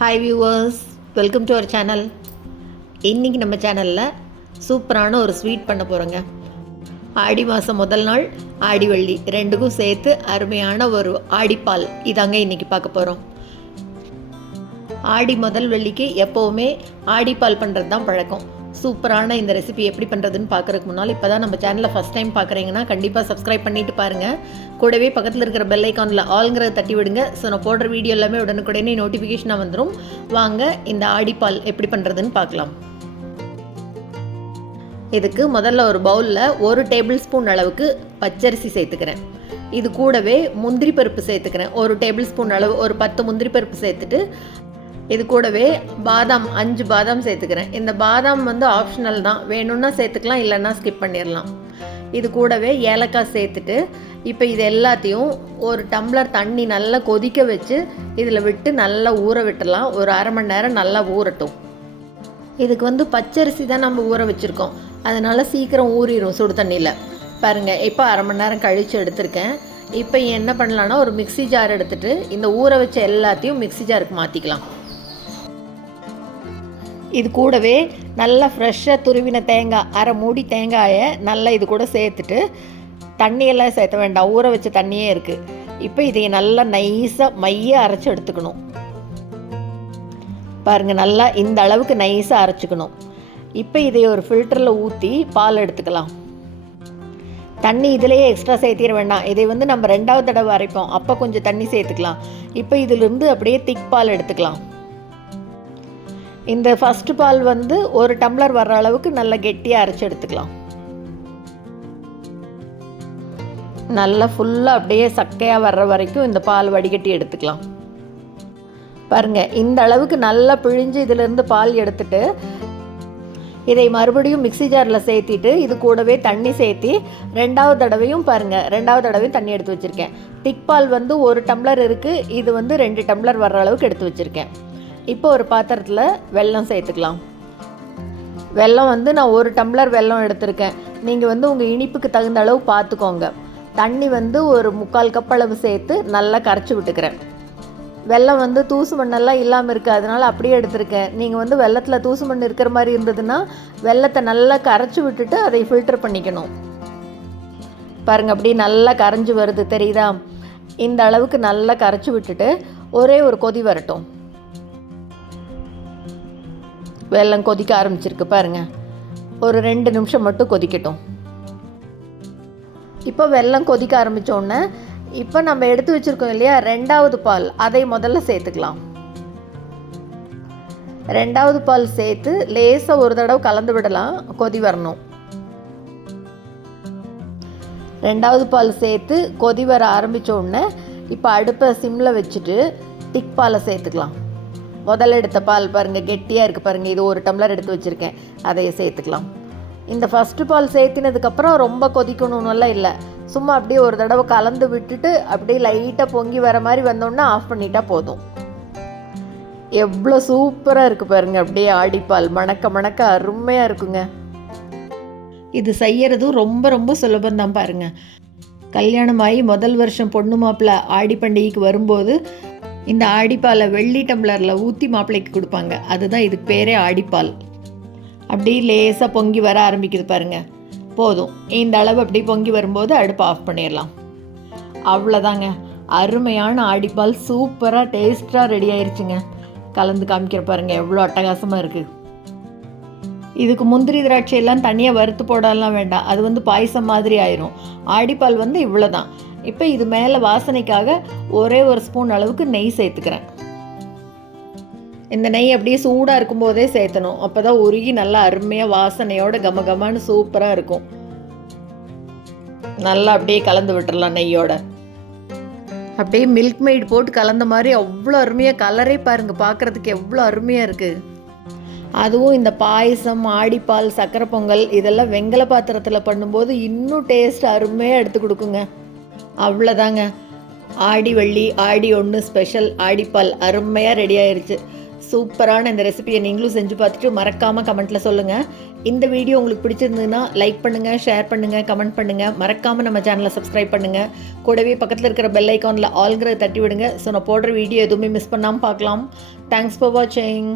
Hi viewers, welcome to our channel. இன்றைக்கி நம்ம சேனலில் சூப்பரான ஒரு ஸ்வீட் பண்ண போகிறோங்க. ஆடி மாதம் முதல் நாள் ஆடி வெள்ளி ரெண்டுக்கும் சேர்த்து அருமையான ஒரு ஆடிப்பால் இதாங்க இன்றைக்கி பார்க்க போகிறோம். ஆடி முதல் வெள்ளிக்கு எப்போவுமே ஆடிப்பால் பண்ணுறது தான் பழக்கம். சூப்பரான இந்த ரெசிபி எப்படி பண்ணுறதுன்னு பார்க்குறதுக்கு முன்னால் இப்போ தான் நம்ம சேனலில் ஃபஸ்ட் டைம் பார்க்குறீங்கன்னா கண்டிப்பாக சப்ஸ்கிரைப் பண்ணிவிட்டு பாருங்கள். கூடவே பக்கத்தில் இருக்கிற பெல் ஐக்கானில் ஆல்ங்கிறத தட்டி விடுங்க. ஸோ நான் போடுற வீடியோ எல்லாமே உடனுக்குடனே நோட்டிஃபிகேஷனாக வந்துடும். வாங்க இந்த ஆடிப்பால் எப்படி பண்ணுறதுன்னு பார்க்கலாம். இதுக்கு முதல்ல ஒரு பவுலில் 1 டேபிள் ஸ்பூன் அளவுக்கு பச்சரிசி சேர்த்துக்கிறேன். இது கூடவே முந்திரி பருப்பு சேர்த்துக்கிறேன். 1 டேபிள் ஸ்பூன் அளவு, ஒரு 10 முந்திரி பருப்பு சேர்த்துட்டு இது கூடவே பாதாம் 5 பாதாம் சேர்த்துக்கிறேன். இந்த பாதாம் ஆப்ஷனல் தான், வேணும்னா சேர்த்துக்கலாம், இல்லைன்னா ஸ்கிப் பண்ணிடலாம். இது கூடவே ஏலக்காய் சேர்த்துட்டு இப்போ இது எல்லாத்தையும் ஒரு டம்ளர் தண்ணி நல்லா கொதிக்க வச்சு இதில் விட்டு நல்லா ஊற விட்டுடலாம். ஒரு அரை மணி நேரம் நல்லா ஊறட்டும். இதுக்கு பச்சரிசி தான் நம்ம ஊற வச்சுருக்கோம், அதனால் சீக்கிரம் ஊறிடும் சுடு தண்ணியில். பாருங்கள், இப்போ அரை மணி நேரம் கழித்து எடுத்திருக்கேன். இப்போ என்ன பண்ணலான்னா ஒரு மிக்ஸி ஜார் எடுத்துகிட்டு இந்த ஊற வச்ச எல்லாத்தையும் மிக்ஸி ஜாருக்கு மாற்றிக்கலாம். இது கூடவே நல்லா ஃப்ரெஷ்ஷாக துருவின தேங்காய், அரை மூடி தேங்காயை நல்லா இது கூட சேர்த்துட்டு, தண்ணியெல்லாம் சேர்த்த வேண்டாம், ஊற வச்ச தண்ணியே இருக்குது. இப்போ இதை நல்லா நைஸாக மைய அரைச்சி எடுத்துக்கணும். பாருங்கள், நல்லா இந்த அளவுக்கு நைஸாக அரைச்சிக்கணும். இப்போ இதை ஒரு ஃபில்டரில் ஊற்றி பால் எடுத்துக்கலாம். தண்ணி இதிலேயே எக்ஸ்ட்ரா சேர்த்திட வேண்டாம். இதை நம்ம 2வது தடவை அரைப்போம், அப்போ கொஞ்சம் தண்ணி சேர்த்துக்கலாம். இப்போ இதிலிருந்து அப்படியே திக் பால் எடுத்துக்கலாம். இந்த ஃபஸ்ட்டு பால் 1 டம்ளர் வர்ற அளவுக்கு நல்லா கெட்டியாக அரைச்சி எடுத்துக்கலாம். நல்லா ஃபுல்லாக அப்படியே சக்கையாக வர்ற வரைக்கும் இந்த பால் வடிகட்டி எடுத்துக்கலாம். பாருங்கள், இந்த அளவுக்கு நல்லா பிழிஞ்சு இதிலேருந்து பால் எடுத்துட்டு இதை மறுபடியும் மிக்ஸி ஜாரில் சேர்த்திட்டு இது கூடவே தண்ணி சேர்த்தி 2வது தடவையும் பாருங்கள், 2வது தடவையும் தண்ணி எடுத்து வச்சுருக்கேன். திக் பால் 1 டம்ளர் இருக்குது, இது 2 டம்ளர் வர்ற அளவுக்கு எடுத்து வச்சுருக்கேன். இப்போ ஒரு பாத்திரத்தில் வெல்லம் சேர்த்துக்கலாம். வெல்லம் நான் 1 டம்ளர் வெல்லம் எடுத்திருக்கேன். நீங்கள் உங்கள் இனிப்புக்கு தகுந்த அளவு பார்த்துக்கோங்க. தண்ணி ஒரு 3/4 கப் அளவு சேர்த்து நல்லா கரைச்சி விட்டுக்கிறேன். வெல்லம் தூசு மண்ணெல்லாம் இல்லாமல் இருக்குது, அதனால் அப்படியே எடுத்திருக்கேன். நீங்கள் வெல்லத்தில் தூசு மண் இருக்கிற மாதிரி இருந்ததுன்னா வெல்லத்தை நல்லா கரைச்சி விட்டுட்டு அதை ஃபில்டர் பண்ணிக்கணும். பாருங்கள், அப்படியே நல்லா கரைஞ்சி வருது, தெரியுதா? இந்த அளவுக்கு நல்லா கரைச்சி விட்டுட்டு ஒரே ஒரு கொதி வரட்டும். வெல்லம் கொதிக்க ஆரம்பிச்சிருக்கு பாருங்கள், ஒரு 2 நிமிஷம் மட்டும் கொதிக்கட்டும். இப்போ வெல்லம் கொதிக்க ஆரம்பித்தோடனே இப்போ நம்ம எடுத்து வச்சுருக்கோம் இல்லையா 2வது பால், அதை முதல்ல சேர்த்துக்கலாம். 2வது பால் சேர்த்து லேசாக ஒரு தடவை கலந்து விடலாம், கொதி வரணும். 2வது பால் சேர்த்து கொதி வர ஆரம்பித்தோடனே இப்போ அடுப்பை சிம்மில் வச்சுட்டு திக் பாலை சேர்த்துக்கலாம். முதல்ல எடுத்த பால் பாருங்கள், கெட்டியாக இருக்குது பாருங்கள். இது 1 டம்ளர் எடுத்து வச்சுருக்கேன், அதை சேர்த்துக்கலாம். இந்த ஃபஸ்ட்டு பால் சேர்த்தினதுக்கப்புறம் ரொம்ப கொதிக்கணும்னுலாம் இல்லை, சும்மா அப்படியே ஒரு தடவை கலந்து விட்டுட்டு அப்படியே லைட்டாக பொங்கி வர மாதிரி வந்தோன்னா ஆஃப் பண்ணிட்டா போதும். எவ்வளோ சூப்பராக இருக்குது பாருங்கள், அப்படியே ஆடிப்பால் மணக்க மணக்க அருமையாக இருக்குங்க. இது செய்யறதும் ரொம்ப ரொம்ப சுலபந்தான் பாருங்கள். கல்யாணமாகி முதல் வருஷம் பொண்ணு மாப்பிள்ளை ஆடி பண்டிகைக்கு வரும்போது இந்த ஆடிப்பாலை வெள்ளி டம்ளரில் ஊற்றி மாப்பிள்ளைக்கு கொடுப்பாங்க. அதுதான் இதுக்கு பேரே ஆடிப்பால். அப்படியே லேசாக பொங்கி வர ஆரம்பிக்குது பாருங்கள், போதும். இந்த அளவு அப்படியே பொங்கி வரும்போது அடுப்பை ஆஃப் பண்ணிடலாம். அவ்வளோதாங்க, அருமையான ஆடிப்பால் சூப்பராக டேஸ்ட்டாக ரெடி ஆயிடுச்சுங்க. கலந்து காமிக்கிற பாருங்கள், எவ்வளோ அட்டகாசமாக இருக்குது. இதுக்கு முந்திரி திராட்சை எல்லாம் தனியாக வறுத்து போடலாம் வேண்டாம், அது பாயசம் மாதிரி ஆயிரும். ஆடிப்பால் இவ்வளோ தான். இப்போ இது மேலே வாசனைக்காக ஒரே ஒரு ஸ்பூன் அளவுக்கு நெய் சேர்த்துக்கிறேன். இந்த நெய் அப்படியே சூடாக இருக்கும்போதே சேர்த்தணும், அப்போ தான் உருகி நல்லா அருமையாக வாசனையோட கமகமான்னு சூப்பராக இருக்கும். நல்லா அப்படியே கலந்து விட்டுடலாம் நெய்யோட. அப்படியே மில்க் மெய்ட் போட்டு கலந்த மாதிரி அவ்வளோ அருமையாக, கலரே பாருங்கள் பார்க்குறதுக்கு எவ்வளோ அருமையாக இருக்குது. அதுவும் இந்த பாயசம், ஆடிப்பால், சக்கரை பொங்கல் இதெல்லாம் வெங்கல பாத்திரத்தில் பண்ணும்போது இன்னும் டேஸ்ட் அருமையாக எடுத்து கொடுக்குங்க. அவ்வளோதாங்க, ஆடி வெள்ளி ஆடி 1 ஸ்பெஷல் ஆடிப்பால் அருமையாக ரெடி ஆயிடுச்சு. சூப்பரான இந்த ரெசிபியை நீங்களும் செஞ்சு பார்த்துட்டு மறக்காமல் கமெண்ட்டில் சொல்லுங்கள். இந்த வீடியோ உங்களுக்கு பிடிச்சிருந்ததுன்னா லைக் பண்ணுங்கள், ஷேர் பண்ணுங்கள், கமெண்ட் பண்ணுங்கள். மறக்காமல் நம்ம சேனலை சப்ஸ்கிரைப் பண்ணுங்கள். கூடவே பக்கத்தில் இருக்கிற பெல் ஐக்கானில் ஆல்ங்கிறத தட்டி விடுங்க. ஸோ நான் போடுற வீடியோ எதுவுமே மிஸ் பண்ணாமல் பார்க்கலாம். தேங்க்ஸ் ஃபார் வாட்சிங்.